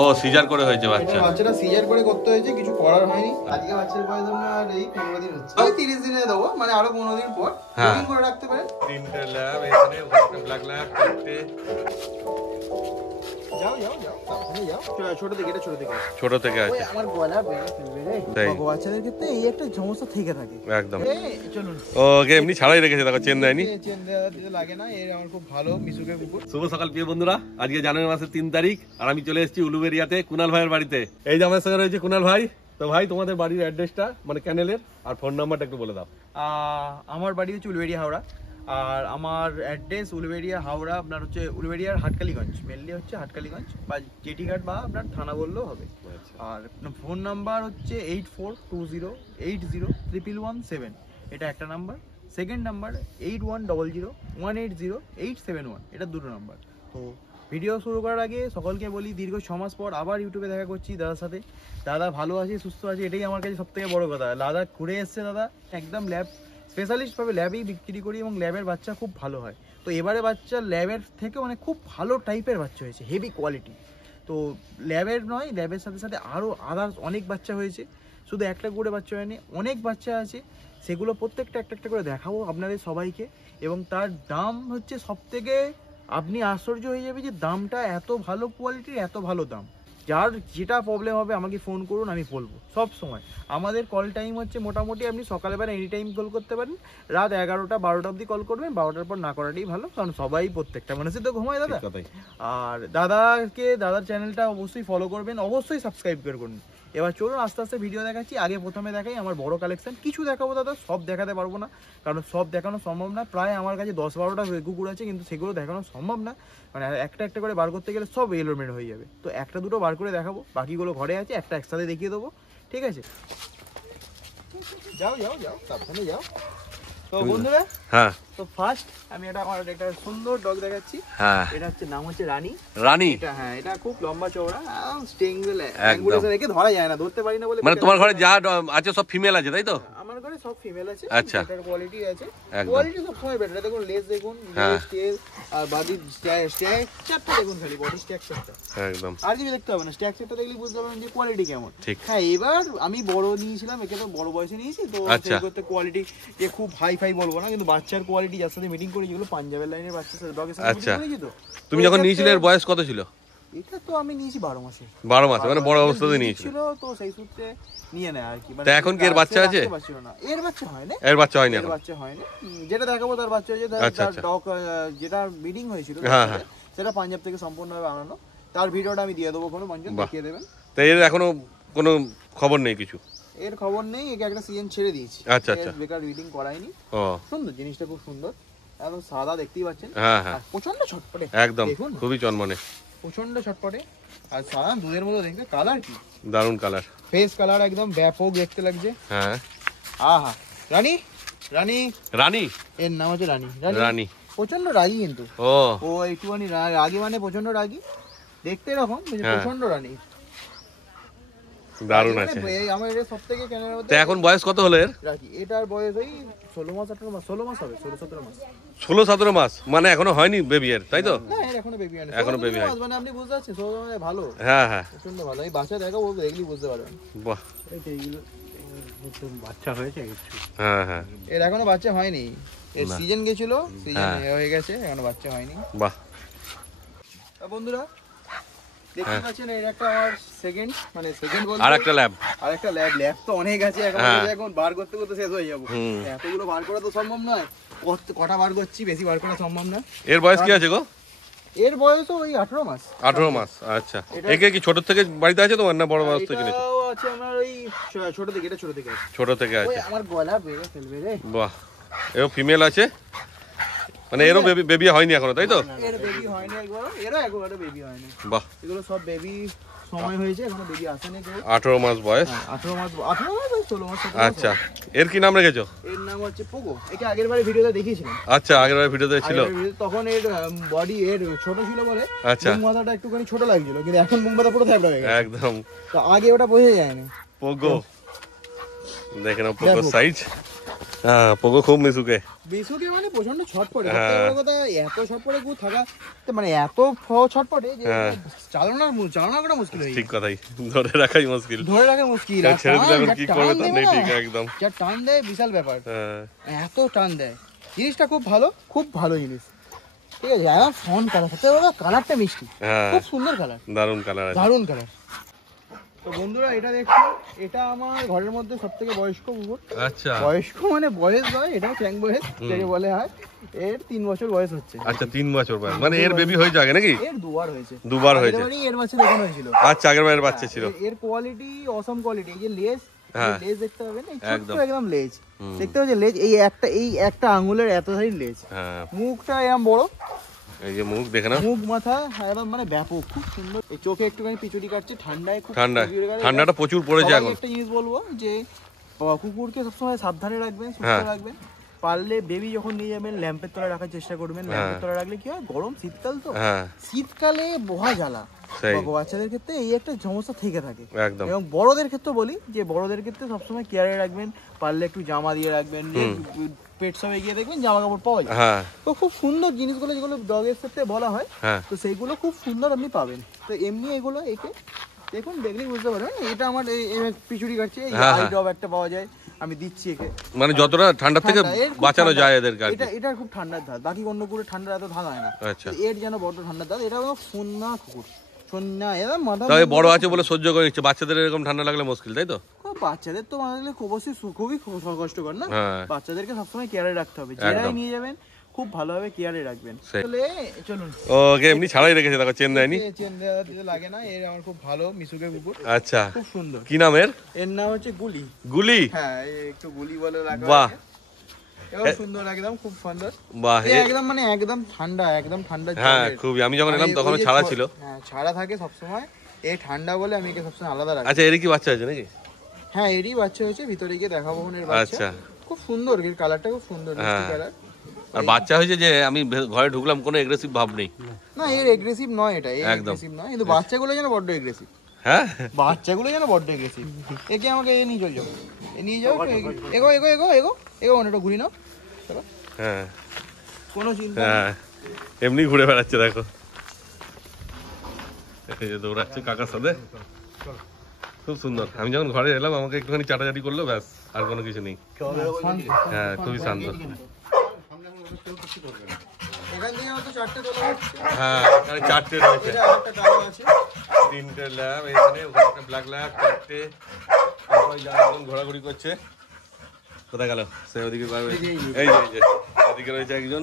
ও caesar করে হয়েছে বাচ্চা, বাচ্চাটা সিজার করে করতে হয়েছে, কিছু করার হয়নি। আজকে বাচ্চার বয়স আর এই 15 দিন হচ্ছে, ওই 30 দিনে দেবো, মানে আরো 15 দিন পর বুকিং করে রাখতে পারেন। তিনটে ল্যাব এখানে, ওখানে ব্ল্যাক ল্যাব করতে যাও যাও যাও, ওখানে যাও। ছোট থেকে এটা ছোট থেকে আছে। আমার গলা বেড়ে ফেলবে রে, বাচ্চাদের ক্ষেত্রে এই একটা সমস্যা থেকে থাকে একদম। চলুন ওকে এমনি ছাড়াই রেখেছে, দেখো চেন দেয়নি, চেন দেওয়া দিতে লাগে না। এর আমার খুব ভালো মিশুকের কুকুর। শুভ সকাল প্রিয় বন্ধুরা, আজকে জানুয়ারি মাসের 3 তারিখ আর আমি চলে এসেছি উলুবেরিয়াতে কুনাল ভাইয়ের বাড়িতে। এই যে আমাদের সঙ্গে রয়েছে কুনাল ভাই। তো ভাই তোমাদের বাড়ির অ্যাড্রেসটা মানে ক্যানেলের আর ফোন নাম্বারটা একটু বলে দাও। আমার বাড়ি হচ্ছে উলুবেড়িয়া হাওড়া, আর আমার অ্যাড্রেস উলুবেড়িয়া হাওড়া, আপনার হচ্ছে উলুবেড়িয়ার হাটকালিগঞ্জ, মেনলি হচ্ছে হাটকালিগঞ্জ বা জেটিঘাট বা আপনার থানা বললেও হবে। আর ফোন নাম্বার হচ্ছে 8420801117, এটা একটা নাম্বার। সেকেন্ড নাম্বার 8100180871, এটা দুটো নাম্বার। তো ভিডিও শুরু করার আগে সকলকে বলি, দীর্ঘ 6 মাস পর আবার ইউটিউবে দেখা করছি দাদার সাথে। দাদা ভালো আছে, সুস্থ আছে, এটাই আমার কাছে সব থেকে বড় কথা। দাদা ঘুরে এসছে, দাদা একদম ল্যাব স্পেশালিস্টভাবে ল্যাবেই বিক্রি করি এবং ল্যাবের বাচ্চা খুব ভালো হয়। তো এবারে বাচ্চা ল্যাবের থেকে মানে খুব ভালো টাইপের বাচ্চা হয়েছে, হেভি কোয়ালিটি। তো ল্যাবের নয়, ল্যাবের সাথে সাথে আরও আদার্স অনেক বাচ্চা হয়েছে, শুধু একটা করে বাচ্চা হয়নি, অনেক বাচ্চা আছে। সেগুলো প্রত্যেকটা একটা একটা করে দেখাবো আপনাদের সবাইকে। এবং তার দাম হচ্ছে সবথেকে, আপনি আশ্চর্য হয়ে যাবে যে দামটা এত ভালো কোয়ালিটির, এত ভালো দাম। যার যেটা প্রবলেম হবে আমাকে ফোন করুন, আমি বলবো সব সময়। আমাদের কল টাইম হচ্ছে মোটামুটি আপনি সকালবেলা এনি টাইম কল করতে পারেন, রাত 11টা 12টা অবধি কল করবেন, 12টার পর না করাটাই ভালো, কারণ সবাই প্রত্যেকটা মানুষই তো ঘুমায় দাদা। আর দাদার চ্যানেলটা অবশ্যই ফলো করবেন, অবশ্যই সাবস্ক্রাইব করবেন। এবার চলুন আস্তে আস্তে ভিডিও দেখাচ্ছি। আগে প্রথমে দেখাই আমার বড় কালেকশন, কিছু দেখাবো দাদা, সব দেখাতে পারবো না, কারণ সব দেখানো সম্ভব না। প্রায় আমার কাছে 10-12টা কুকুর আছে, কিন্তু সেগুলো দেখানো সম্ভব না, মানে একটা একটা করে বার করতে গেলে সব এলোমেলো হয়ে যাবে। তো একটা দুটো বার করে দেখাবো, বাকিগুলো ঘরে আছে, একটা একসাথে দেখিয়ে দেবো, ঠিক আছে? যাও যাও যাও, সাবধানে যাও। তো বন্ধুরা, হ্যাঁ, তো ফার্স্ট আমি আমার একটা সুন্দর ডগ দেখাচ্ছি। হ্যাঁ, এটা হচ্ছে নাম হচ্ছে রানী। রানী, এটা হ্যাঁ, এটা খুব লম্বা চওড়া, স্টেঙ্গেল, অ্যাঙ্গুলেশন একে ধরা যায় না, ধরতে পারি না বলে। মানে তোমার ঘরে যা আছে সব ফিমেল আছে, তাই তো? আমার ঘরে সব ফিমেল আছে। আচ্ছা, এটার কোয়ালিটি আছে, কোয়ালিটি সব সময় বেটার। দেখুন লেজ দেখুন, লেজ টেল আর বডি স্ট্রাকচারটা দেখুন, খালি বডি স্ট্রাকচারটা একদম, আর কিছু দেখতে হবে না। স্ট্রাকচারটা দেখলে বুঝতে পারবেন যে কোয়ালিটি কেমন। হ্যাঁ, এবার আমি বড় নিয়েছিলাম, একে তো বড় বয়সে নিয়েছি, তো সেই করতে কোয়ালিটি যে খুব হাই ফাই বলবো না, কিন্তু বাচ্চার কোয়ালিটি যার সাথে মিটিং করে, যেগুলো পাঞ্জাবের লাইনের বাচ্চা ডগের সাথে মিটিং করেছি। তো তুমি যখন নিয়েছিলে এর বয়স কত ছিল? এটা তো আমি নিয়েছি 12 মাসে। 12 মাসে মানে বড় অবস্থাতে নিয়েছিল, তো সেই সূত্রে নিয়ে নেয় আর কি। মানে এখন কি এর বাচ্চা আছে? এর বাচ্চা হয় না, এর বাচ্চা হয়নি, এর বাচ্চা হয় না। যেটা দেখাবো তার বাচ্চা হয়েছে, তার ডগ যেটা ব্রিডিং হয়েছিল সেটা পাঞ্জাব থেকে সম্পূর্ণভাবে আনানো। তার ভিডিওটা আমি দিয়ে দেবো, কোনো মঞ্জন দেখিয়ে দেবেন। তো এর এখনো কোনো খবর নেই কিছু? এর খবর নেই, একে একটা সিজন ছেড়ে দিয়েছি। আচ্ছা আচ্ছা, বেকার ব্রিডিং করাইনি। সুন্দর জিনিসটা, খুব সুন্দর, একদম সাদা দেখতেই পাচ্ছেন। হ্যাঁ হ্যাঁ, প্রচন্ড ছটপটে, একদম খুবই চনমনে, প্রচন্ড ছটপটে। আর সাদা দুধের মতো দেখতে, কালার কি দারুন কালার, ফেস কালার একদম ব্যাপক দেখতে লাগছে। হ্যাঁ, আহা, রানী রানী রানী, এর নাম হচ্ছে রানী। রানী প্রচন্ড রাগী, কিন্তু ও একটুখানি রাগী, মানে প্রচন্ড রাগী দেখতে এরকম, প্রচন্ড রানী, দারুণ আছে। আমার এর সবথেকে ক্যামেরার মধ্যে। তো এখন বয়স কত হলো এর? রাখি এটার বয়স ওই 16 মাস 18 মাস, 16 মাস হবে, 16-17 মাস। 16-17 মাস মানে এখনো হয়নি বেবি এর, তাই তো? না, এর এখনো বেবি হয়নি, এখনো বেবি হয়, মানে আপনি বুঝতে পারছেন 16 মাস ভালো। হ্যাঁ হ্যাঁ, প্রচন্ড ভালো। এই বাচ্চা দেখাবো, দেখলেই বুঝতে পারবেন। বাহ, এইগুলো বাচ্চা হয়েছে কিছু? হ্যাঁ হ্যাঁ, এর এখনো বাচ্চা হয়নি, এর সিজন গেছিল, সিজন হয়ে গেছে, এখনো বাচ্চা হয়নি। বাহ। বন্ধুরা দেখতে পাচ্ছেন, এর একটা আমার সেকেন্ড, মানে সেকেন্ড বলতে আরেকটা ল্যাব, ল্যাব তো অনেক আছে, এখন বার করতে করতে শেষ হয়ে যাবো। এতগুলো বার করা তো সম্ভব নয়, কটা বার করছি, বেশি বার করা সম্ভব না। এর বয়স কি আছে গো? এর বয়স ওই 18 মাস। 18 মাস, আচ্ছা। একে কি ছোট থেকে বাড়িতে আছে তোমার, না বড় বয়স থেকে কিনেছো? এটাও আছে আমার ওই ছোট থেকে, এটা ছোট থেকে আছে। ছোট থেকে আছে, আমার গলা বেড়ে ফেলবে রে। বাহ, এও ফিমেল আছে, মানে এরও বেবি হয়নি এখনো, তাই তো? এর বেবি হয়নি একবারও, এরও একবারও বেবি হয়নি। বাহ, এগুলো সব বেবি সময় হয়েছে, এখনো বেবি আসেনি কেউ। 18 মাস বয়স, 18 মাস 16 মাস। আচ্ছা, এর কি নাম রেখেছো? এর নাম হচ্ছে পোগো। একে আগের বারে ভিডিওতে দেখিয়েছিলাম। আচ্ছা, আগের বারে ভিডিওতে ছিল, তখন এর বডি এর ছোট ছিল বলে মুখ মাথাটা একটুখানি ছোট লাগছিল, কিন্তু এখন মুখ মাথা পুরো থাকবে একদম। তো আগে ওটা বোঝা যায়নি। পোগো দেখেন, পোগো সাইজ হ্যাঁ পোগো খুব মিশুকে। বিশুকে মানে প্রচন্ড ছটপটে, হ্যাঁ। সত্যি বড় কথা এত ছটপটে গু থাকা, মানে এত ছটপটে যে হ্যাঁ। চালানো করা মুশকিল হয়ে ঠিক যায়, কথাই, ধরে রাখাই মুশকিল। ধরে রাখা মুশকিল। আর ছেড়ে দিলে এখন টান, কি যা করবে টান তার দেবে নেই না, ঠিক একদম। যা টান দেয় বিশাল ব্যাপার, হ্যাঁ এত টান দেয়। জিনিসটা খুব ভালো, খুব ভালো জিনিস, ঠিক আছে। একদম ফন কালার, সত্যি বড় কালারটা মিষ্টি, হ্যাঁ খুব সুন্দর কালার, দারুণ কালার আছে। দারুণ কালার। তো বন্ধুরা এটা দেখছি, এটা আমার ঘরের মধ্যে সব থেকে বয়স্ক কুকুর। আচ্ছা বয়স্ক মানে বয়স নয়, এটা চ্যাং বয়স যেটাকে বলে হয়। এর 3 বছর বয়স হচ্ছে। আচ্ছা 3 বছর বয়স, মানে এর বেবি হয়েছে আগে নাকি? এর দুবার হয়েছে, দুবার হয়েছে। আগের বারই এর বাচ্চা দেখানো হয়েছিল। আচ্ছা আগের বারের বাচ্চা ছিল। এর কোয়ালিটি অসম কোয়ালিটি। এই যে লেজ, হ্যাঁ। লেজ দেখতে পাবেন, এই ছোট্ট একদম। একদম লেজ হুম। দেখতে পাচ্ছেন, লেজ এই একটা আঙ্গুলের এত সাইজ লেজ, হ্যাঁ মুখটা এরকম বড়, এই যে মুখ দেখে না, মুখ মাথা একদম মানে ব্যাপক, খুব সুন্দর। এই চোখে একটুখানি পিচুটি কাটছে, ঠান্ডায় খুব ঠান্ডায়, পিচুটি কাটে। ঠান্ডাটা প্রচুর পড়েছে সবাই এখন। একটা জিনিস বলবো যে কুকুরকে সবসময় সাবধানে রাখবেন, সুস্থ হ্যাঁ। রাখবেন। পারলে বেবি যখন নিয়ে যাবেন ল্যাম্পের তলায় রাখার চেষ্টা করবেন। ল্যাম্পের তলায় রাখলে কি হয়, গরম শীতকাল তো, হ্যাঁ শীতকালে বহা জ্বালা সেই বাচ্চাদের ক্ষেত্রে এই একটা সমস্যা থেকে থাকে। একদম। এবং বড়দের ক্ষেত্রে বলি যে বড়দের ক্ষেত্রে সবসময় কেয়ারে রাখবেন, পারলে একটু জামা দিয়ে রাখবেন। পেট শপে গিয়ে দেখবেন জামা কাপড় পাওয়া যায়, হ্যাঁ তো খুব সুন্দর জিনিসগুলো যেগুলো ডগের ক্ষেত্রে বলা হয়, হ্যাঁ তো সেইগুলো খুব সুন্দর আপনি পাবেন। তো এমনি এগুলো একে দেখুন, দেখলেই বুঝতে পারবেন। এটা আমার পিচুরি কাটছে, হ্যাঁ, আই হ্যাঁ। ড্রপ একটা পাওয়া যায়, আমি দিচ্ছি একে। মানে যতটা ঠান্ডা থেকে ঠান্ডা, এর খুব বাঁচানো ঠান্ডা। যায় এদেরকে আর কি। এটা খুব ঠান্ডার ধাত, বাকি অন্য কুকুরের ঠান্ডার এত ধাত হয় না। আচ্ছা তো এর যেন বড় ঠান্ডার ধাত, এটা হলো সন্না কুকুর, সন্না। এরা মাথা তবে বড় আছে বলে সহ্য করে নিচ্ছে, বাচ্চাদের এরকম ঠান্ডা লাগলে মুশকিল, তাই তো? বাচ্চাদের তো মানলে অবশ্যই খুবই কষ্টকর না। হ্যাঁ বাচ্চাদেরকে সবসময় কেয়ারে রাখতে হবে, একদম। যেটাই নিয়ে যাবেন খুব ভালোভাবে কেয়ারে রাখবেন। সেই। তাহলে চলুন, ওকে এমনি ছাড়াই রেখেছে, দেখো চেন দেয়নি। চেন দেওয়া দিতে লাগে না, এর আমার খুব ভালো মিশুকের কুকুর, আচ্ছা খুব সুন্দর। কি নাম এর? এর নাম হচ্ছে গুলি। গুলি? হ্যাঁ, একটু গুলি বলে রাখা বাহ। হয়েছে। এও সুন্দর, একদম খুব সুন্দর। বাহ এ একদম মানে একদম ঠান্ডা, একদম ঠান্ডা হ্যাঁ জলের। খুবই, আমি যখন এলাম ওই তখন যে ছাড়া ছিল। হ্যাঁ, ছাড়া থাকে সবসময়। এই ঠান্ডা বলে আমি একে সবসময় আলাদা রাখি। আচ্ছা এর কি বাচ্চা হয়েছে নাকি? হ্যাঁ, এরই বাচ্চা হয়েছে, ভিতরে গিয়ে দেখাবো এর বাচ্চা। আচ্ছা খুব সুন্দর, এর কালারটা খুব সুন্দর, মিষ্টি কালার। আর বাচ্চা হয়েছে যে আমি ঘরে ঢুকলাম, কোনো এগ্রেসিভ ভাব নেই। না, এর এগ্রেসিভ নয়, এটা এর একদম। এগ্রেসিভ নয়, কিন্তু বাচ্চাগুলো যেন বড্ড এগ্রেসিভ, হ্যাঁ বাচ্চাগুলো যেন বড্ড এগ্রেসিভ। একে আমাকে এ নিয়ে চল যাও, এ নিয়ে যাও, এগো এগো এগো এগো এগো, অনেকটা ঘুরি নাও, চলো, হ্যাঁ কোনো চিন্তা নেই। হ্যাঁ এমনি ঘুরে বেড়াচ্ছে দেখো, এই যে দৌড়াচ্ছে কাকার সাথে, খুব সুন্দর। আমি যখন ঘরে এলাম আমাকে একটুখানি চাটাচাটি করলো, ব্যাস আর কোনো কিছু নেই। হ্যাঁ খুবই শান্ত। এখান থেকে হয়তো 4টে তোলা হচ্ছে। হ্যাঁ এখানে 4টে রয়েছে, এটা একটা কালো আছে। 3টে ল্যাব এখানে, ওখানে একটা ব্ল্যাক ল্যাব, 4টে। সবাই যা একদম ঘোরাঘুরি করছে। কোথায় গেল সে? ওদিকে এই যে এদিকে রয়েছে একজন,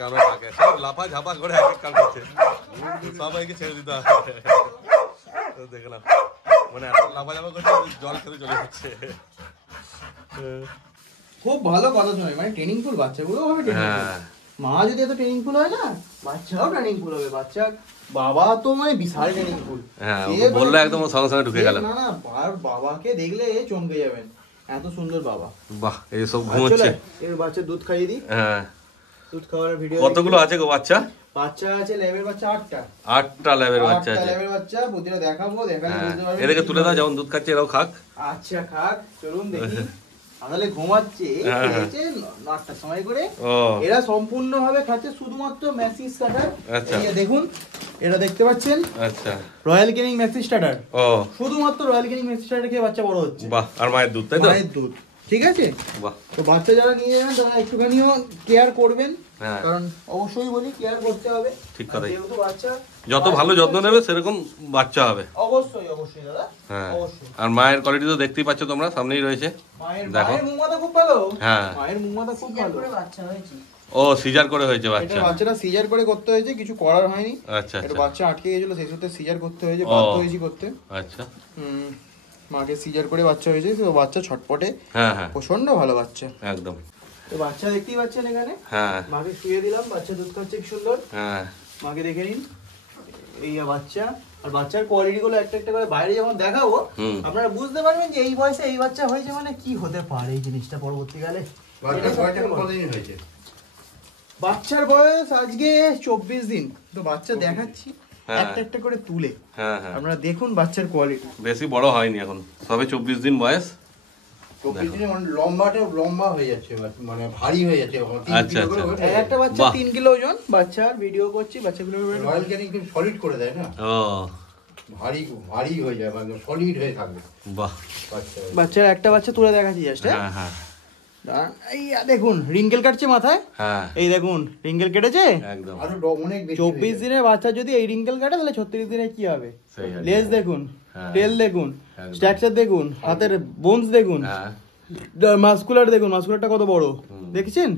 কামড়া থাকে, সব লাফা ঝাপা করে এক এক কাল করছে, সবাইকে ছেড়ে দিতে হবে। তো দেখলাম মানে এত লাফা ঝাপা করছে, জল খেতে চলে যাচ্ছে। খুব ভালো কথা শোনে, মানে ট্রেনিং ফুল বাচ্চাগুলো হবে ট্রেনিং ফুল। হ্যাঁ মা যদি এত ট্রেনিং ফুল হয় না, বাচ্চাও ট্রেনিং ফুল হবে। বাচ্চা বাবা তো মানে বিশাল ট্রেনিং ফুল। হ্যাঁ বললে একদম সঙ্গে সঙ্গে ঢুকে গেল। না না, বাবাকে দেখলে চমকে যাবেন, এত সুন্দর বাবা। বাহ এই সব ঘুমোচ্ছে। এর বাচ্চা দুধ খাইয়ে দিই। হ্যাঁ দুধ খাওয়ার ভিডিও কতগুলো আছে গো বাচ্চা? বাচ্চা আছে ল্যাবের বাচ্চা 8টা। 8টা ল্যাবের বাচ্চা 8টা আছে। ল্যাবের বাচ্চা, প্রতিটা দেখাবো, দেখালে হ্যাঁ বুঝতে পারবেন। এদেরকে তুলে দাও, যেমন দুধ খাচ্ছে এরাও খাক। আচ্ছা খাক, চলুন দেখি। তাহলে ঘুমাচ্ছে, হ্যাঁ। খেয়েছে 9টার সময় করে। ও এরা সম্পূর্ণভাবে খাচ্ছে শুধুমাত্র ম্যাক্সি স্টার্টার। আচ্ছা। এই যে দেখুন, এটা দেখতে পাচ্ছেন আচ্ছা রয়্যাল কেনিং ম্যাক্সি স্টার্টার। ও শুধুমাত্র রয়্যাল কেনিং ম্যাক্সি স্টার্টার খেয়ে বাচ্চা বড় হচ্ছে। বাহ, আর মায়ের দুধ তাই তো? মায়ের দুধ, ঠিক আছে। বাহ তো বাচ্চা যারা নিয়ে যাবেন তারা একটুখানিও কেয়ার করবেন, হ্যাঁ কারণ অবশ্যই বলি কেয়ার করতে হবে। ঠিক কথাই। যেহেতু বাচ্চা, যত ভালো যত্ন নেবে সেরকম বাচ্চা হবে। অবশ্যই অবশ্যই দাদা, হ্যাঁ অবশ্যই। আর মায়ের কোয়ালিটি তো দেখতেই পাচ্ছ তোমরা, সামনেই রয়েছে। দেখো। মায়ের মুখমাথা খুব ভালো। হ্যাঁ মায়ের মুখমাথা খুব ভালো। ও সিজার করে হয়েছে এটা বাচ্চা? বাচ্চাটা সিজার করে করতে হয়েছে, কিছু করার হয়নি। আচ্ছা এটা আচ্ছা বাচ্চা আটকে গেছিল, সেই সূত্রে সিজার করতে হয়েছে, ও। বাধ্য হয়েছি করতে। আচ্ছা মাকে সিজার করে বাচ্চা হয়েছে, তো বাচ্চা ছটপটে, হ্যাঁ হ্যাঁ প্রচন্ড ভালো বাচ্চা। একদম। তো বাচ্চা দেখতেই পাচ্ছেন এখানে, হ্যাঁ মাকে শুয়ে দিলাম, বাচ্চা দুধ খাচ্ছে কি সুন্দর। হ্যাঁ মাকে দেখে নিন, এই বাচ্চা। আর বাচ্চার কোয়ালিটি গুলো একটা একটা করে বাইরে যখন দেখাবো, হুম। আপনারা বুঝতে পারবেন যে এই বয়সে এই বাচ্চা হয়েছে মানে কি হতে পারে এই জিনিসটা পরবর্তীকালে। বাচ্চার বয়স আজকে 24 দিন। তো বাচ্চা দেখাচ্ছি হ্যাঁ। একটা একটা করে তুলে, হ্যাঁ হ্যাঁ আপনারা দেখুন বাচ্চার কোয়ালিটি। বেশি বড় হয়নি এখন, সবে 24 দিন বয়স। 24 দিনে মানে লম্বা হয়ে যাচ্ছে, মানে ভারী হয়ে যাচ্ছে এখন। 3 আচ্ছা, কিলো করে আচ্ছা। weight হয়ে একটা বাচ্চা বাহ। 3 কিলো ওজন, বাচ্চার ভিডিও করছি, বাচ্চাগুলো রয়্যাল ক্যানিং কিন্তু সলিড করে দেয় না, ও ভারী হয়ে যায়, মানে সলিড হয়ে থাকবে বাহ, বাচ্চা। বাচ্চার একটা বাচ্চা তুলে দেখাচ্ছি জাস্ট। হ্যাঁ হ্যাঁ এই দেখুন রিঙ্কেল কাটছে মাথায়, হ্যাঁ, এই দেখুন রিঙ্কেল কেটেছে। একদম আরো অনেক বেশি 24 দিনের বাচ্চা যদি এই রিঙ্কেল কাটে তাহলে 36 দিনে কি হবে? সেই আছে। লেজ দেখুন, হ্যাঁ। টেল দেখুন, একদম। স্ট্রাকচার দেখুন, হাতের বোনস দেখুন, হ্যাঁ মাসকুলার দেখুন, মাসকুলারটা কত বড় দেখছেন,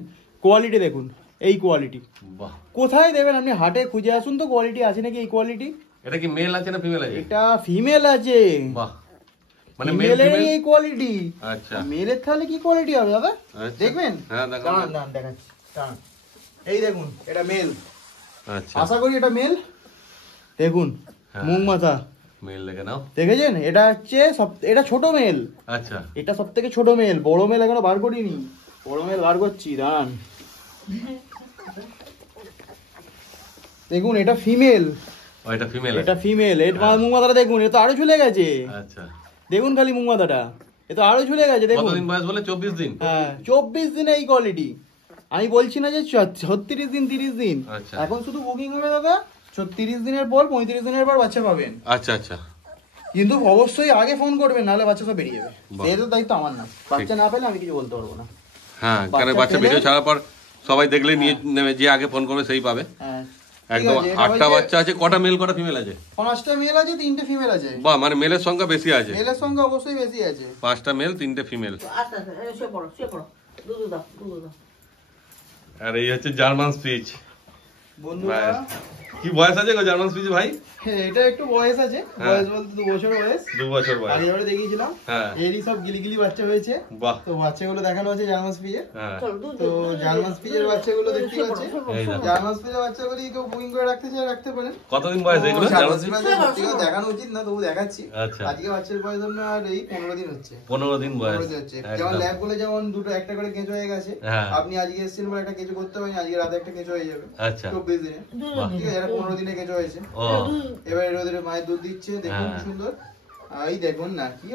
কোয়ালিটি দেখুন, এই কোয়ালিটি বাহ। কোথায় দেবেন আপনি? হাটে খুঁজে আসুন তো কোয়ালিটি আছে নাকি এই কোয়ালিটি। এটা কি মেল আছে না ফিমেল আছে? এটা ফিমেল আছে, বাহ, মানে মেল ফিমেলের ফিমেল। এই কোয়ালিটি, আচ্ছা মেলের তাহলে কি কোয়ালিটি হবে দাদা? আচ্ছা। দেখবেন, হ্যাঁ, দেখান। দাঁড়ান দাঁড়ান দেখাচ্ছি, দাঁড়ান। এই দেখুন এটা মেল, আচ্ছা, আশা করি এটা মেল। দেখুন হ্যাঁ। মুখ মাথা মেল দেখে নাও। দেখেছেন, এটা হচ্ছে এটা ছোট মেল, আচ্ছা, এটা সব থেকে ছোট মেল, বড় মেল এখনো বার করিনি, বড় মেল বার করছি, দাঁড়ান। দেখুন এটা ফিমেল, ও এটা ফিমেল এটা ফিমেল, এর মুখ মাথাটা দেখুন, এ তো আরো ঝুলে গেছে, আচ্ছা। দেখুন খালি মুখ মাথাটা, এ তো আরো ঝুলে গেছে দেখুন। কতদিন বয়স বলে? 24 দিন। হ্যাঁ 24 দিনে এই কোয়ালিটি, আমি বলছি না যে 36 দিন 30 দিন, আচ্ছা। এখন শুধু বুকিং হবে দাদা 36 দিনের পর 35 দিনের পর বাচ্চা পাবেন, আচ্ছা আচ্ছা, কিন্তু অবশ্যই আগে ফোন করবেন, নাহলে বাচ্চা সব বেরিয়ে যাবে। বাহ। এই তো দায়িত্ব আমার না, বাচ্চা না পেলে আমি কিছু বলতে পারবো না। হ্যাঁ, কারণ বাচ্চা বাচ্চা পেলে- ভিডিও ছাড়ার পর সবাই দেখলে নিয়ে নেবে, যে আগে ফোন করবে সেই পাবে। হ্যাঁ একদম। ঠিক আছে, এটা 8টা হচ্ছে- বাচ্চা আছে, কটা মেল কটা ফিমেল আছে? 5টা মেল আছে, 3টে ফিমেল আছে, বাহ, মানে মেলের সংখ্যা বেশি আছে। মেলের সংখ্যা অবশ্যই বেশি আছে। 5টা মেল 3টে ফিমেল। আস্তে আস্তে শুয়ে পড়ো শুয়ে পড়ো, দুধ দাও দুধ দাও। আর এই হচ্ছে জার্মান স্পিচ। বন্ধুরা কি বয়স আছে গো জার্মান স্পিচ ভাই? হ্যাঁ, এটা একটু বয়স আছে, হ্যাঁ। বয়স বলতে 2 বছর বয়স। 2 বছর বয়স। আগে বারে দেখিয়েছিলাম, হ্যাঁ এরই সব গিলিগিলি বাচ্চা হয়েছে, বাহ, তো বাচ্চাগুলো দেখানো হচ্ছে জার্মান স্পিচের। হ্যাঁ চলো দুধ তো জার্মান স্পিচের বাচ্চাগুলো দেখতে শুয়ে পড়ো, পাচ্ছি, শুয়ে পড়ো, এই শুয়ে দেখো। পড়ো। জার্মান স্পিচের বাচ্চাগুলো কেউ বুকিং করে রাখতে চাই রাখতে পারেন। কতদিন বয়স এগুলো তো জার্মান জার্মান স্পিচ? স্পিচের সত্যিকার দেখানো উচিত না, তবু দেখাচ্ছি। আচ্ছা, আজকে বাচ্চার বয়স ধরুন আর এই 15 দিন হচ্ছে, 15 দিন বয়স। 15 দিন হচ্ছে। যেমন একদম। ল্যাব গুলো যেমন দুটো একটা করে কেঁচো হয়ে গেছে, হ্যাঁ। আপনি আজকে এসেছেন বলে একটা কেঁচো করতে পারেন, আজকে রাতে একটা কেঁচো হয়ে যাবে আচ্ছা, 24 দিনে, দুধ বাহ। ঠিক আছে, এটা 15 দিনে কেঁচো হয়েছে। ও এবার ওদের মায়ের দুধ দিচ্ছে, দেখুন হ্যাঁ। কি সুন্দর, এই দেখুন না কি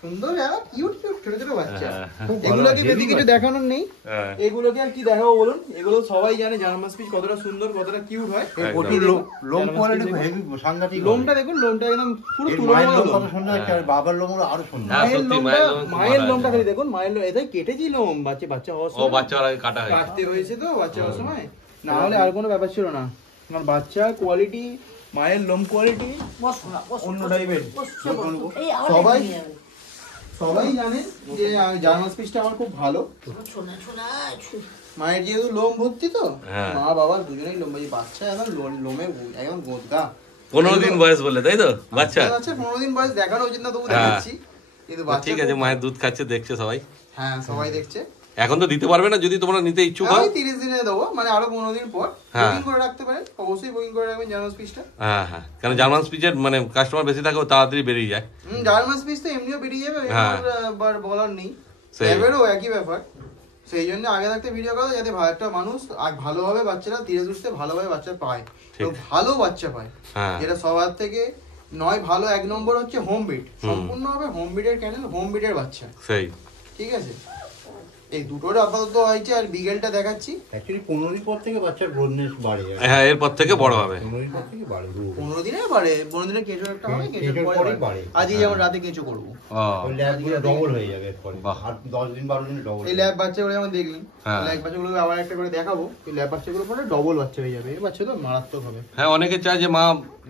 সুন্দর, কিউট কিউট ছোট ছোট বাচ্চা। হ্যাঁ। খুব ভালো, এগুলোকে heavy বেশি কিছু বাচ্চা। দেখানোর নেই, হ্যাঁ, এগুলোকে আর কি দেখাবো বলুন, এগুলো সবাই জানে জার্মান স্পিচ কতটা সুন্দর, কতটা কিউট হয়। একদম। প্রচুর লোম কোয়ালিটি হেভি, সাংঘাতিক। লোমটা দেখুন, লোমটা একদম পুরো এর তুলোর মায়ের লোম মতো কত লোম। সুন্দর একটা, আর বাবার লোমগুলো আরো সুন্দর। হ্যাঁ, মায়ের সত্যি, লোমটা, মায়ের লোম খুব মায়ের ভালো লোমটা আছে। খালি দেখুন, মায়ের লোম এটাই কেটেছি লোম, বাচ্চা হওয়ার ও সময় বাচ্চা আগে কাটা হয়েছে। কাটতে হয়েছে তো বাচ্চা হওয়ার সময়, না হলে আর কোনো ব্যাপার ছিল না। কারণ বাচ্চা কোয়ালিটি, মায়ের লোম কোয়ালিটি বস না, বস, অন্য বস, টাইপের। বস, শুয়ে পড়ো। এই আবার সবাই- নিয়ে যাবে। সবাই জানে যে জার্মান স্পিচটা আমার খুব ভালো। শোনা শোনা মায়ের যেহেতু লোম ভর্তি তো, হ্যাঁ। মা বাবার দুজনেই লোম ভর্তি, বাচ্চা এখন লোমে একদম গোদগা। 15 দিন বয়স বলে, তাই তো বাচ্চা? বাচ্চা 15 দিন বয়স দেখানো উচিত না, তবু হ্যাঁ। দেখাচ্ছি, কিন্তু বাচ্চা ঠিক আছে, খুব- মায়ের দুধ খাচ্ছে, দেখছে সবাই। হ্যাঁ সবাই দেখছে। এখন তো দিতে পারবে না, যদি তোমরা নিতে ইচ্ছুক হও। আমি 30 দিনে দেবো, মানে আরো 15 দিন পর হ্যাঁ। বুকিং করে রাখতে পারেন, অবশ্যই বুকিং করে রাখবেন জার্মান স্পিচটা। হ্যাঁ হ্যাঁ, কারণ জার্মান স্পিচের মানে কাস্টমার বেশি থাকে, ও তাড়াতাড়ি বেরিয়ে যায়। জার্মান স্পিচ তো এমনিও বেরিয়ে যাবে, হ্যাঁ। আর বলার নেই, সেই। এবারও একই ব্যাপার। সেই জন্য আগে থাকতে ভিডিও করা, যাতে একটা মানুষ আর ভালোভাবে বাচ্চারা ধীরে সুস্থে ভালোভাবে বাচ্চা পায়, তো ভালো বাচ্চা পায়, হ্যাঁ, যেটা সবার থেকে নয় ভালো। 1 নম্বর হচ্ছে হোম বিট, সম্পূর্ণভাবে হোম বিটের ক্যানেল, হোম বিটের বাচ্চা, সেই। ঠিক আছে। এই দুটোর আপাতত হয়েছে, আর বিগেলটা দেখাচ্ছি। অ্যাকচুয়ালি 15 দিন পর থেকে বাচ্চার গ্রোথনেস বাড়ে যায়। হ্যাঁ, এরপর থেকে বড় হবে। 15 দিন পর থেকে বাড়ে। 15 দিনে বাড়ে, 15 দিনে কেঁচো একটা হবে, কেঁচোর কেঁচোর পরে পরেই বাড়ে। বাড়ে। আজকে যেমন রাতে কেঁচো করবো, ও ওই ল্যাবগুলো ডবল হয়ে যাবে এরপরে। বাহ। আর 10 দিন 12 দিন ডবল। এই ল্যাব বাচ্চাগুলো যেমন দেখলেন, হ্যাঁ। ল্যাব বাচ্চাগুলো আবার একটা করে দেখাবো, এই ল্যাব বাচ্চাগুলো পরে ডবল বাচ্চা হয়ে যাবে, এই বাচ্চা তো মারাত্মক হবে। হ্যাঁ, অনেকে চায় যে মা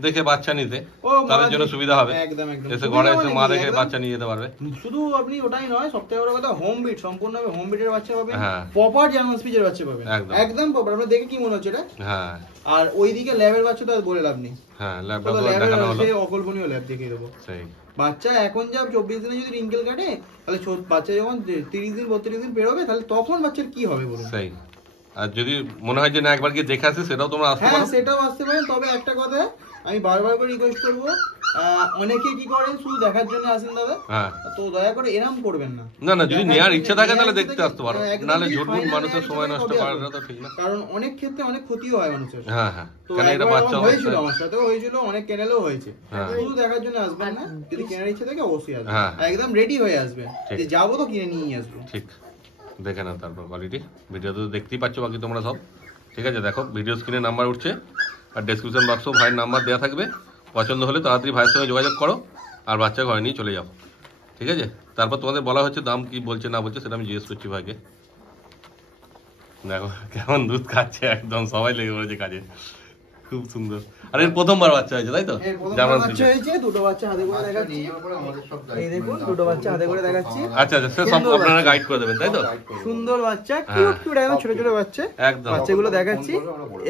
দেখে বাচ্চা নিতে, ও তাদের জন্য সুবিধা হবে। একদম একদম এসে সুবিধা ঘরে এসে মানে মা কি, দেখে একদম। বাচ্চা নিয়ে যেতে পারবে। শুধু আপনি ওটাই নয়, সবথেকে বড় কথা হোম বিট, সম্পূর্ণভাবে হোম বিটের বাচ্চা পাবেন, হ্যাঁ। প্রপার জার্মান স্পিচের বাচ্চা পাবেন, একদম। একদম প্রপার। আপনারা দেখে কি মনে হচ্ছে এটা? হ্যাঁ আর ওইদিকে ল্যাবের বাচ্চা তো আর বলে লাভ নেই, হ্যাঁ, ল্যাবটা তো তো ল্যাবের দেখানো হলো। সে অকল্পনীয় ল্যাব দেখিয়ে দেবো। সেই। বাচ্চা এখন যা 24 দিনে যদি রিঙ্কেল কাটে, তাহলে বাচ্চা যখন 30 দিন 32 দিন পেরোবে, তাহলে তখন বাচ্চার কি হবে বলুন? সেই। আর যদি মনে হয় যে না একবার গিয়ে দেখে আসে, সেটাও তোমরা আসতে হ্যাঁ পারো। সেটাও আসতে পারেন, তবে একটা কথা আমি বারবার করে রিকোয়েস্ট করবো, অনেকে কি করেন শুধু দেখার জন্য আসেন দাদা, হ্যাঁ তো দয়া করে এরম করবেন না। না না, যদি নেওয়ার ইচ্ছা থাকে তাহলে নেওয়ার দেখতে ইচ্ছা আসতে পারো, থাকে, একদম নাহলে যদি ঝুটমুট final মানুষের নেওয়ার সময় ইচ্ছা নষ্ট থাকে করাটা তো ঠিক না। কারণ অনেক ক্ষেত্রে অনেক ক্ষতিও হয় মানুষের। হ্যাঁ হ্যাঁ, তো কেন এটা একবার বাচ্চা আমার হয়েছিল, অবস্থায়। আমার সাথেও হয়েছিল, অনেক চ্যানেলেও হয়েছে। হ্যাঁ। শুধু দেখার জন্য আসবেন না, যদি কেনার ইচ্ছা থাকে অবশ্যই আসবেন, হ্যাঁ। একদম রেডি হয়ে আসবেন ঠিক। যে যাবো তো কিনে নিয়ে আসবো। ঠিক, দেখে নাও তারপর কোয়ালিটি। ভিডিও তো দেখতেই পাচ্ছ বাকি তোমরা সব, ঠিক আছে? দেখো ভিডিও স্ক্রিনে নাম্বার উঠছে আর ডেসক্রিপশন বক্সেও ভাইয়ের নাম্বার দেওয়া থাকবে। পছন্দ হলে তাড়াতাড়ি ভাইয়ের সঙ্গে যোগাযোগ করো আর বাচ্চা ঘরে নিয়ে চলে যাও, ঠিক আছে? তারপর তোমাদের বলা হচ্ছে দাম কি বলছে না বলছে, সেটা আমি জিজ্ঞেস করছি ভাইকে। দেখো কেমন দুধ খাচ্ছে, একদম সবাই লেগে পড়েছে কাজে, খুব সুন্দর। আর এর প্রথমবার বাচ্চা হয়েছে তাই তো? এর প্রথম জার্মান বাচ্চা শেফার্ড। হয়েছে, দুটো বাচ্চা হাতে করে দেখাচ্ছি। নিয়ে যাওয়ার পরে আমাদের সব এই দেখুন দুটো বাচ্চা হাতে করে দেখাচ্ছি, আচ্ছা আচ্ছা, সে সব আপনারা গাইড করে দেবেন তাই তো? সুন্দর বাচ্চা, হ্যাঁ। কিউট কিউট একদম ছোট ছোট বাচ্চা। একদম। বাচ্চাগুলো দেখাচ্ছি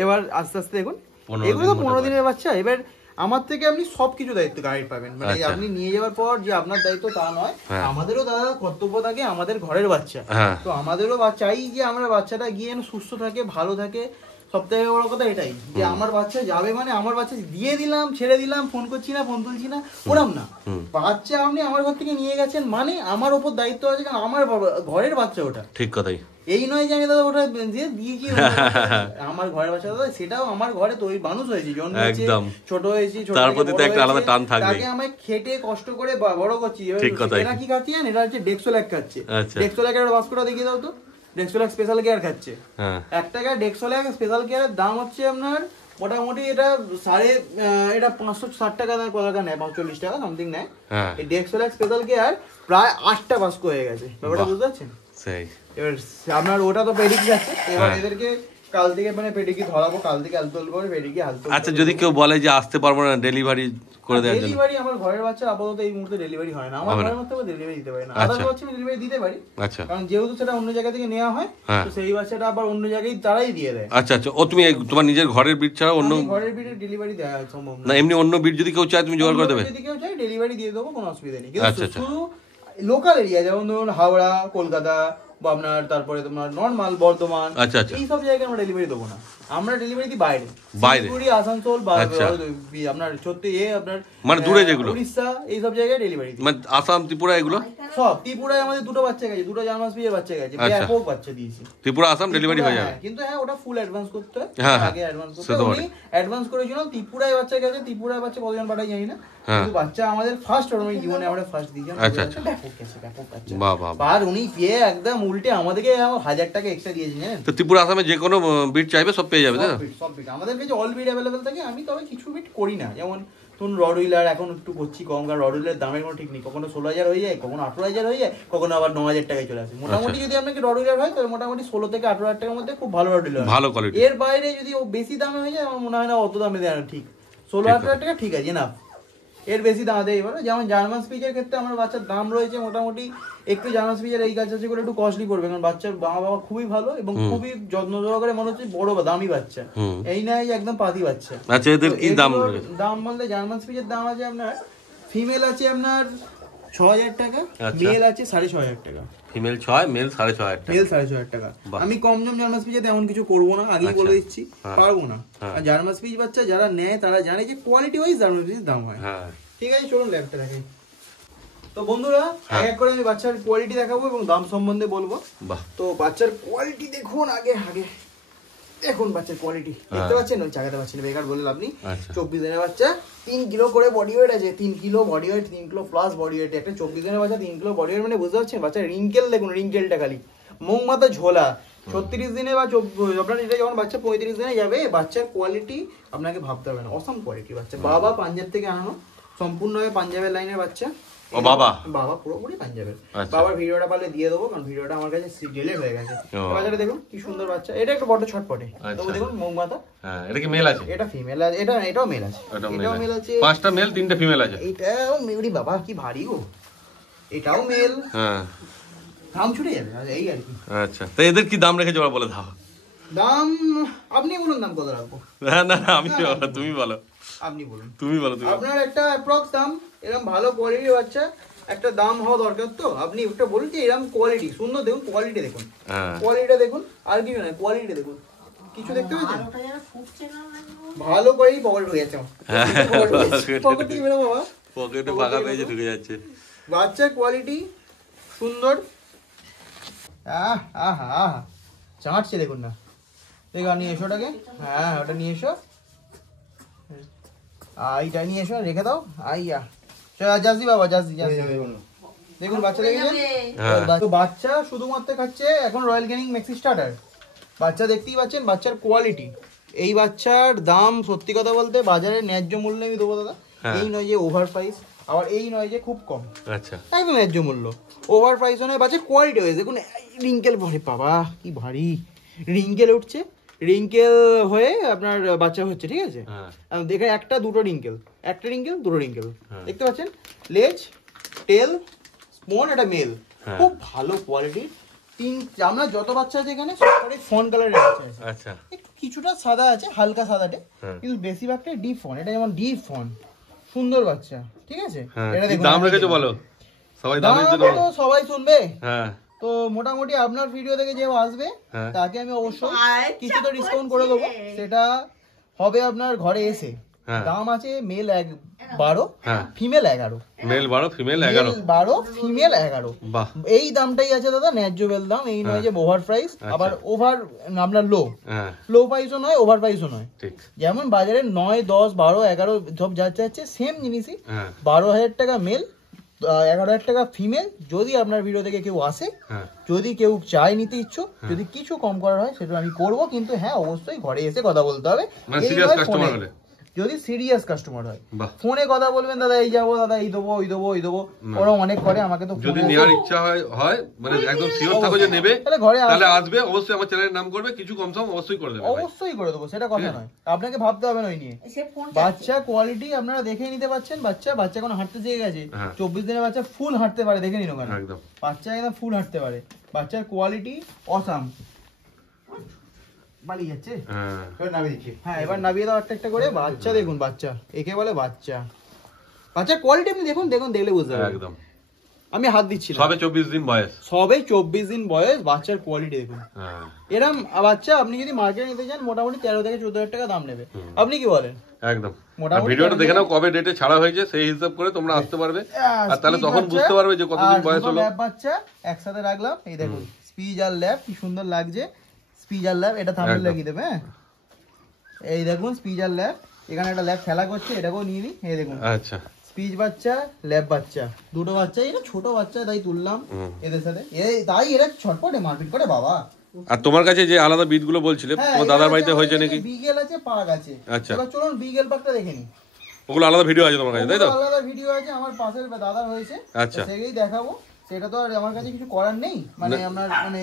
এবার আস্তে আস্তে দেখুন। 15 এগুলো দিন 15 মতো দিনের বাচ্চা। এবার আমার থেকে আপনি সবকিছু দায়িত্ব গাইড পাবেন, মানে আচ্ছা। আপনি নিয়ে যাওয়ার পর যে আপনার দায়িত্ব তা নয়, হ্যাঁ। আমাদেরও দাদা কর্তব্য থাকে, আমাদের ঘরের বাচ্চা, হ্যাঁ তো আমাদেরও চাই যে আমরা বাচ্চাটা গিয়ে যেন সুস্থ থাকে, ভালো থাকে। সব থেকে বড় কথা এটাই যে আমার বাচ্চা যাবে মানে আমার বাচ্চা দিয়ে দিলাম, ছেড়ে দিলাম, ফোন করছি না, ফোন তুলছি না, ওরম না। বাচ্চা আপনি আমার ঘর থেকে নিয়ে গেছেন মানে আমার ওপর দায়িত্ব আছে, কারণ আমার ঘরের বাচ্চা ওটা। ঠিক কথাই। এই নয় যে আমি দাদা ওটা দিয়ে দিয়েছি আমার ঘরের বাচ্চা দাদা, সেটাও আমার ঘরে তৈরি মানুষ হয়েছি, জন্মেছে, একদম। ছোট হয়েছি, ছোট তার থেকে প্রতি তো বড় একটা আলাদা হয়েছে, টান থাকবেই। তাকে আমি খেটে কষ্ট করে বড় করছি। এবার ঠিক কথাই। এরা কি খাচ্ছে জানেন? এরা হচ্ছে ডেক্সোল্যাক খাচ্ছে। আচ্ছা। ডেক্সোল্যাকের বাস্কটা দেখিয়ে দাও তো। ডেক্সোল্যাক স্পেশাল কেয়ার খাচ্ছে। হ্যাঁ 1 টাকা ডেক্সোল্যাক স্পেশাল কেয়ারের দাম হচ্ছে আপনার মোটামুটি এটা এটা 560 টাকা না কত টাকা নেয়, 45 টাকা সামথিং নেয়। হ্যাঁ এই ডেক্সোল্যাক স্পেশাল কেয়ার প্রায় 8টা বাস্ক হয়ে গেছে, ব্যাপারটা বাহ। বুঝতে পারছেন? সেই। এবার আপনার ওটা তো পেডিকি আছে, এবার হ্যাঁ। এদেরকে কাল থেকে মানে পেডিকি ধরাবো, কাল থেকে আলতোল করে পেডিকি আলতোল। আচ্ছা, যদি কেউ বলে যে আসতে পারবো না, ডেলিভারি করে দেওয়ার জন্য? ডেলিভারি আমার ঘরের বাচ্চা আপাতত এই মুহূর্তে ডেলিভারি হয় না, আমার হবে না। ঘরের মধ্যে ডেলিভারি দিতে পারি না। আচ্ছা। আদার বাচ্চা আমি ডেলিভারি দিতে পারি, আচ্ছা কারণ যেহেতু সেটা অন্য জায়গা থেকে নেওয়া হয়, হ্যাঁ। তো সেই বাচ্চাটা আবার অন্য জায়গায় তারাই দিয়ে দেয়। আচ্ছা আচ্ছা, ও তুমি তোমার নিজের ঘরের বিট ছাড়া অন্য? আমি ঘরের ভিতরে ডেলিভারি দেওয়া সম্ভব না, এমনি অন্য বিট যদি কেউ চায় তুমি জোগাড় করে দেবে? যদি কেউ চাই ডেলিভারি দিয়ে দেবো, কোনো অসুবিধা নেই। আচ্ছা, কিন্তু আচ্ছা। শুধু লোকাল এরিয়া, যেমন ধরুন হাওড়া, কলকাতা বা আপনার তারপরে তোমার নর্মাল বর্ধমান, আচ্ছা, আচ্ছা। এই সব জায়গায় আমরা ডেলিভারি দেবো না, আমরা ডেলিভারি দিই বাইরে, বাইরে? শিলিগুড়ি, আসানসোল বা আচ্ছা। আপনার সত্যি আপনার মানে দূরে যেগুলো? উড়িষ্যা, এই সব জায়গায় ডেলিভারি দিই। মানে আসাম, ত্রিপুরা এগুলো? সব ত্রিপুরায় আমাদের দুটো বাচ্চা গেছে, দুটো জার্মান স্পিচের বাচ্চা গেছে, আচ্ছা। ব্যাপক বাচ্চা দিয়েছি। ত্রিপুরা আসাম ডেলিভারি হয়ে যাবে? হ্যাঁ, কিন্তু হ্যাঁ ওটা ফুল অ্যাডভান্স করতে হয়, হ্যাঁ, হ্যাঁ। আগে অ্যাডভান্স করতে সে তো হয়। বটে। উনি অ্যাডভান্স করেছিল, ত্রিপুরায় বাচ্চা গেছে, ত্রিপুরায় বাচ্চা কতজন পাঠাই জানি না, হ্যাঁ। কিন্তু বাচ্চা আমাদের ফার্স্ট ওরকম জীবনে আমরা ফার্স্ট দিয়েছিলাম। আচ্ছা, আচ্ছা। ব্যাপক গেছে, ব্যাপক বাচ্চা। বাহ বাহ বাহ। আর উনি পেয়ে একদম উল্টে আমাদেরকে 1000 টাকা এক্সট্রা দিয়েছেন জানেন। তো ত্রিপুরা আসামে যে কোনো বিট চাইবে সব পেয়ে যাবে তাই না? সব বিট আমাদের কাছে অল বিট অ্যাভেলেবেল থাকে। আমি তবে কিছু বিট করি না, যেমন ধরুন রড হুইলার এখন একটু করছি কম, কারণ রড হুইলার দামের কোনো ঠিক নেই, কখনো 16,000 হয়ে যায়, কখনো 18,000 হয়ে যায়, কখনো আবার 9,000 টাকায় চলে আসে। মোটামুটি যদি আপনাকে রড হুইলার হয় তাহলে মোটামুটি 16 থেকে 18,000 টাকার মধ্যে খুব ভালো রড হুইলার, ভালো কোয়ালিটি। এর বাইরে যদি ও বেশি দামে হয়ে যায় আমার মনে হয় না অত দামে দেয় ঠিক। 16,000 টাকা ঠিক আছে না, এর বেশি দাম দেয়। এবার যেমন জার্মান স্পিচের ক্ষেত্রে আমার বাচ্চার দাম রয়েছে মোটামুটি, একটু জার্মান স্পিচের এই গাছ আছে করে একটু কস্টলি পড়বে, কারণ বাচ্চার বাবা খুবই ভালো এবং খুবই যত্ন সহকারে, মনে হচ্ছে বড় দামি বাচ্চা, এই নয় যে একদম পাতি বাচ্চা। আচ্ছা, এদের কি দাম এগুলোর রয়েছে? দাম বলতে জার্মান স্পিচের দাম আছে আপনার, ফিমেল আছে আপনার 6,000 টাকা, আচ্ছা। মেল আছে 6,500 টাকা। ফিমেল 6, মেল 6,500 টাকা। মেল 6,500 টাকা। বাহ। আমি কম জম জার্মান স্পিচে তেমন কিছু করবো না, আগেই আচ্ছা। বলে দিচ্ছি, হ্যাঁ। পারবো না। হ্যাঁ। আর জার্মান স্পিচ বাচ্চা যারা নেয় তারা জানে যে কোয়ালিটি ওয়াইজ জার্মান স্পিচের দাম হয়। হ্যাঁ ঠিক আছে, চলুন ল্যাবটা দেখেন। তো বন্ধুরা, হ্যাঁ। এক এক করে আমি বাচ্চার কোয়ালিটি দেখাবো এবং দাম সম্বন্ধে বলবো। বাহ। তো বাচ্চার কোয়ালিটি দেখুন, আগে দেখুন বাচ্চার কোয়ালিটি দেখতে পাচ্ছেন, ওই চাকাতে পাচ্ছেন, বেকার বলে লাভ নেই। আচ্ছা। 24 দিনের বাচ্চা, 3 কিলো করে বডি ওয়েট আছে, 3 kilo body weight, 3 kilo plus body weight. একটা 24 দিনের বাচ্চা 3 কিলো বডি ওয়েট মানে বুঝতে পারছেন, বাচ্চার রিঙ্কেল দেখুন, রিঙ্কেলটা খালি মুখ মাথা ঝোলা। 36 দিনে বা আপনার এটা যখন বাচ্চা 35 দিনে যাবে, বাচ্চার কোয়ালিটি আপনাকে ভাবতে হবে না, অসাম কোয়ালিটি বাচ্চা। বাবা পাঞ্জাব থেকে আনানো, সম্পূর্ণভাবে পাঞ্জাবের লাইনের বাচ্চা। ও বাবা? বাবা পুরোপুরি পাঞ্জাবের। আচ্ছা। বাবার ভিডিওটা পারলে দিয়ে দেবো, কারণ ভিডিওটা আমার কাছে ডিলেট হয়ে গেছে। ও। বাচ্চাটা দেখুন কি সুন্দর বাচ্চা, এটা একটু বড় ছটপটে, আচ্ছা। তবু দেখুন মুখ মাথা। হ্যাঁ, এটা কি মেল আছে? এটা ফিমেল আছে, এটাও মেল আছে, এটাও মেল আছে। 5টা মেল 3টে ফিমেল আছে। এটাও মেরি বাবা কি ভারী গো, এটাও মেল। হ্যাঁ দাম ছুটে যাবে এই আর কি। আচ্ছা, তো এদের কি দাম রেখেছো ওরা বলে দাও? দাম আপনি বলুন, দাম কত রাখবো? না না, আমি বলো, তুমি বলো, আপনি বলুন। তুমি বলো, তুমি বলো। আপনার একটা অ্যাপ্রক্স দাম, এরকম ভালো কোয়ালিটির বাচ্চা একটা দাম হওয়া দরকার, তো আপনি একটা বলুন যে এরকম কোয়ালিটি সুন্দর, দেখুন কোয়ালিটি দেখুন, হ্যাঁ কোয়ালিটিটা দেখুন, আর কিছু নয়, কোয়ালিটি দেখুন, কিছু দেখতে পেয়েছেন? আলোটা যেন ফুটছে না, ভালো করেই পকেট ঢুকে যাচ্ছে পকেট কি বেরো বাবা পকেটে ফাঁকা পেয়েছে ঢুকে যাচ্ছে। বাচ্চার কোয়ালিটি সুন্দর। আহ আহ আহ চাঁটছে দেখুন না। দেখো নিয়ে এসো ওটাকে, হ্যাঁ ওটা নিয়ে এসো, এইটা নিয়ে এসো, রেখে দাও। আইয়া চল জাসি বাবা, জাসি জাসি। দেখুন বাচ্চা দেখেছেন, তো বাচ্চা শুধুমাত্র খাচ্ছে এখন রয়্যাল গেনিং ম্যাক্সি স্টার্টার। বাচ্চা দেখতেই পাচ্ছেন, বাচ্চার কোয়ালিটি। এই বাচ্চার দাম সত্যি কথা বলতে বাজারে ন্যায্য মূল্যে আমি দেবো দাদা। এই নয় যে ওভার প্রাইস, আবার এই নয় যে খুব কম, আচ্ছা একদম ন্যায্য মূল্য। ওভার প্রাইস নয়, বাচ্চার কোয়ালিটি হয়েছে। দেখুন রিঙ্কেল ভরে, বাবা কি ভারী রিঙ্কেল উঠছে, রিঙ্কেল হয়ে আপনার বাচ্চা হচ্ছে, ঠিক আছে। দেখে একটা দুটো রিঙ্কেল, একটা রিঙ্কেল দুটো রিঙ্কেল দেখতে পাচ্ছেন। লেজ, টেল, স্পন, এটা মেল, খুব ভালো কোয়ালিটির। আমরা যত বাচ্চা আছে এখানে সবটাই ফন কালারের বাচ্চা আছে। আচ্ছা একটু কিছুটা সাদা আছে, হালকা সাদাটে, কিন্তু বেশিরভাগটাই ডিপ ফন। এটা যেমন ডিপ ফন, সুন্দর বাচ্চা, ঠিক আছে। এটা দেখুন দাম রেখেছো বলো, সবাই দামের জন্য তো সবাই শুনবে। হ্যাঁ তো মোটামুটি আপনার ভিডিও থেকে যে আসবে তাকে আমি অবশ্যই কিছুটা ডিসকাউন্ট করে দেবো। সেটা হবে আপনার ঘরে এসে। দাম আছে male 12, female 11। Male 12 female 11, 12 female 11। এই দামটাই আছে দাদা, ন্যায্য বেল দাম। এই নয় যে ওভার প্রাইস, আবার ওভার আপনার লো প্রাইসও নয়, ওভার প্রাইসও নয়। যেমন বাজারে 9, 10, 12, 11 সব যাচ্ছে সেম জিনিসই। 12,000 টাকা মেল, 11,000 টাকা ফিমেল। যদি আপনার ভিডিও থেকে কেউ আসে, যদি কেউ চায় নিতে ইচ্ছুক, যদি কিছু কম করার হয় সেটা আমি করবো, কিন্তু হ্যাঁ অবশ্যই ঘরে এসে কথা বলতে হবে। যদি সিরিয়াস কাস্টমার হয়, ফোনে কথা বলবেন দাদা এই যাবো, দাদা এই দেবো, ওই দেবো, ওই দেবো, ওরা অনেক করে। আমাকে তো যদি নেওয়ার ইচ্ছা হয় মানে একদম সিওর থাকো যে নেবে, তাহলে ঘরে তাহলে আসবে, অবশ্যই আমার চ্যানেলের নাম করবে, কিছু কম সম অবশ্যই করে দেবে, অবশ্যই করে দেবো, সেটা কথা নয়। আপনাকে ভাবতে হবে না ওই নিয়ে। বাচ্চা কোয়ালিটি আপনারা দেখেই নিতে পারছেন। বাচ্চা কোনো হাঁটতে শিখে গেছে, 24 দিনের বাচ্চা ফুল হাঁটতে পারে, দেখে নিন ওখানে বাচ্চা একদম ফুল হাঁটতে পারে। বাচ্চার কোয়ালিটি অসাম। পালিয়ে যাচ্ছে, হ্যাঁ এবার নামিয়ে দাও একটা করে। বাচ্চা দেখুন, বাচ্চা একে বলে বাচ্চা। বাচ্চার কোয়ালিটি আপনি দেখুন, দেখলে বুঝতে পারবেন। একদম আমি হাত দিচ্ছি না, সবে 24 দিন বয়স, সবে 24 দিন বয়স। বাচ্চার কোয়ালিটি দেখুন। এরকম বাচ্চা আপনি যদি মার্কেটে নিতে যান মোটামুটি 13 থেকে 14,000 টাকা দাম নেবে। আপনি কি বলেন? একদম। ভিডিওটা দেখে নাও কবে ডেটে ছাড়া হয়েছে, সেই হিসাব করে তোমরা আসতে পারবে, আর তাহলে তখন বুঝতে পারবে যে কতদিন বয়স হলো। বাচ্চা একসাথে রাখলাম, এই দেখুন স্পিজ আর ল্যাব কি সুন্দর লাগছে। স্পিজ আর ল্যাব, এটা থাম্বনেল লাগিয়ে দেবে। হ্যাঁ এই দেখুন স্পিজ আর ল্যাব, এখানে একটা ল্যাব খেলা করছে, এটাকেও নিয়ে নিই। এই দেখুন আচ্ছা স্পিচ বাচ্চা, ল্যাব বাচ্চা, দুটো বাচ্চা। এটা ছোট বাচ্চা তাই তুললাম এদের সাথে। তাই এরা ছটপটে মারপিট করে বাবা। আর তোমার কাছে যে আলাদা বিট গুলো বলছিলে তোমার দাদার বাড়িতে হয়েছে নাকি? বিগেল আছে, পাক আছে। আচ্ছা এবার চলুন বিগেল পাকটা দেখে নিই। ওগুলো আলাদা ভিডিও আছে তোমার কাছে, তাই তো? আলাদা ভিডিও আছে, আমার পাশের দাদার হয়েছে, আচ্ছা সেটাই দেখাবো। সেটা তো আর আমার কাছে কিছু করার নেই, মানে আপনার মানে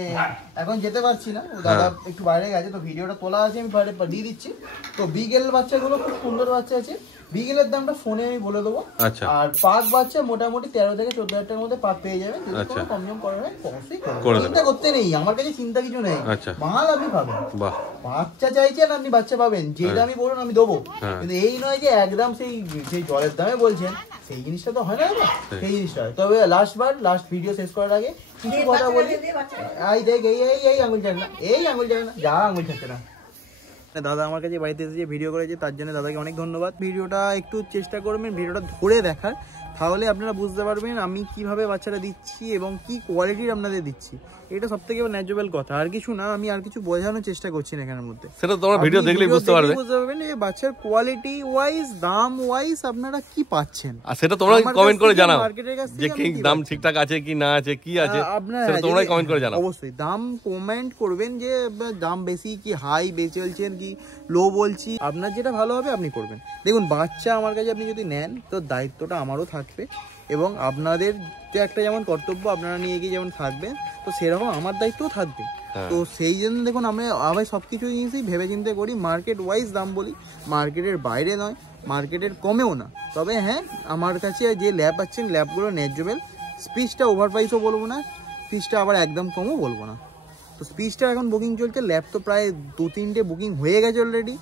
এখন যেতে পারছি না, ও দাদা একটু বাইরে গেছে, তো ভিডিওটা তোলা আছে, আমি বাইরে দিয়ে দিচ্ছি। তো বিগেল বাচ্চাগুলো খুব সুন্দর বাচ্চা আছে। বিগেলের দামটা ফোনে আমি বলে দেবো। আচ্ছা আর পাক বাচ্চা মোটামুটি 13 থেকে 14,000 টাকার মধ্যে পাক পেয়ে যাবেন। যদি কোনো কম করার হয় অবশ্যই চিন্তা করতে নেই, আমার কাছে চিন্তা কিছু নেই। মাল আপনি পাবেন, বাচ্চা চাইছেন আপনি বাচ্চা পাবেন, যেটা আমি বলুন আমি দেবো। কিন্তু এই নয় যে একদম সেই জলের দামে বলছেন, সেই জিনিসটা তো হয় না দাদা, সেই জিনিসটা হয়। তবে লাস্ট ভিডিও শেষ করার আগে কিছু কথা বলি। এই দেখ এই আঙুল যাক না, এই আঙুল যাক না, যা আঙুল থাকছে না। দাদা আমার কাছে বাড়িতে এসে ভিডিও করেছে, তার জন্য দাদাকে অনেক ধন্যবাদ। ভিডিওটা একটু চেষ্টা করবেন ভিডিওটা ধরে দেখার, তাহলে আপনারা বুঝতে পারবেন আমি কিভাবে বাচ্চাটা দিচ্ছি এবং কি কোয়ালিটির আপনাদের দিচ্ছি। এটা সবথেকে ন্যাচুরাল কথা, আর কিছু না। আমি আর কিছু বোঝানোর চেষ্টা করছি না এখানের মধ্যে, সেটা তোমরা ভিডিও দেখলেই বুঝতে পারবে। যে বাচ্চার কোয়ালিটি ওয়াইজ, দাম ওয়াইজ আপনারা কি পাচ্ছেন, আর সেটা তোমরা কমেন্ট করে জানাও যে কি দাম ঠিকঠাক আছে কি না আছে, কি আছে সেটা তোমরাই কমেন্ট করে জানাও। অবশ্যই দাম কমেন্ট করবেন, যে দাম বেশি কি হাই বেশি বলছেন কি লো বলছি, আপনার যেটা ভালো হবে আপনি করবেন। দেখুন বাচ্চা আমার কাছে আপনি যদি নেন তো দায়িত্বটা আমারও থাকবে, এবং আপনাদের যে একটা যেমন কর্তব্য আপনারা নিয়ে গিয়ে যেমন থাকবেন, তো সেরকম আমার দায়িত্বও থাকবে। তো সেই জন্য দেখুন আমরা আবার সব কিছু জিনিসই ভেবে চিন্তে করি, মার্কেট ওয়াইজ দাম বলি, মার্কেটের বাইরে নয়, মার্কেটের কমেও না। তবে হ্যাঁ আমার কাছে যে ল্যাব পাচ্ছেন ল্যাবগুলো ন্যায্যবেল। স্পিচটা ওভার প্রাইসও বলবো না, স্পিচটা আবার একদম কমও বলবো না। তো স্পিচটা এখন বুকিং চলছে, ল্যাব তো প্রায় 2-3টে বুকিং হয়ে গেছে অলরেডি,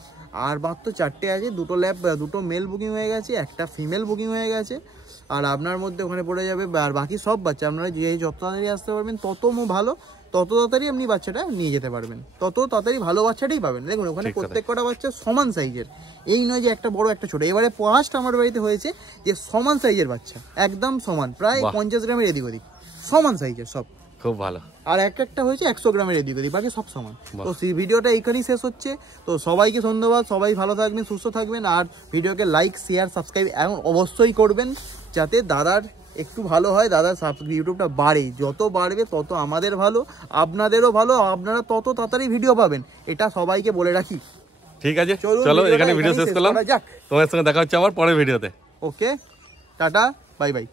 আর মাত্র 4টে আছে। দুটো ল্যাব, দুটো মেল বুকিং হয়ে গেছে, একটা ফিমেল বুকিং হয়ে গেছে। আর আপনার মধ্যে ওখানে পড়ে যাবে। আর বাকি সব বাচ্চা আপনারা যত তাড়াতাড়ি আসতে পারবেন তত ভালো, তত তাড়াতাড়ি আপনি বাচ্চাটা নিয়ে যেতে পারবেন, তত তাড়াতাড়ি ভালো বাচ্চাটাই পাবেন। দেখুন ওখানে প্রত্যেক কটা বাচ্চা সমান সাইজের, এই নয় যে একটা বড় একটা ছোট। এবারে ফার্স্ট আমার বাড়িতে হয়েছে যে সমান সাইজের বাচ্চা, একদম সমান, প্রায় 50 গ্রামের এদিক ওদিক, সমান সাইজের সব, খুব ভালো। আর একটা হয়েছে 100 গ্রামের এদিক ওদিক, বাকি সব সমান। তো ভিডিওটা এইখানেই শেষ হচ্ছে। তো সবাইকে ধন্যবাদ, সবাই ভালো থাকবেন, সুস্থ থাকবেন, আর ভিডিওকে লাইক, শেয়ার, সাবস্ক্রাইব এখন অবশ্যই করবেন, যাতে দাদার একটু ভালো হয়, দাদার ইউটিউবটা বাড়ে। যত বাড়বে তত আমাদের ভালো, আপনাদেরও ভালো, আপনারা তত তাড়াতাড়ি ভিডিও পাবেন, এটা সবাইকে বলে রাখি। ঠিক আছে, চলো এখানে ভিডিও শেষ করলাম। তোমার সঙ্গে দেখা হচ্ছে আবার পরের ভিডিওতে। ওকে, টাটা, বাই বাই।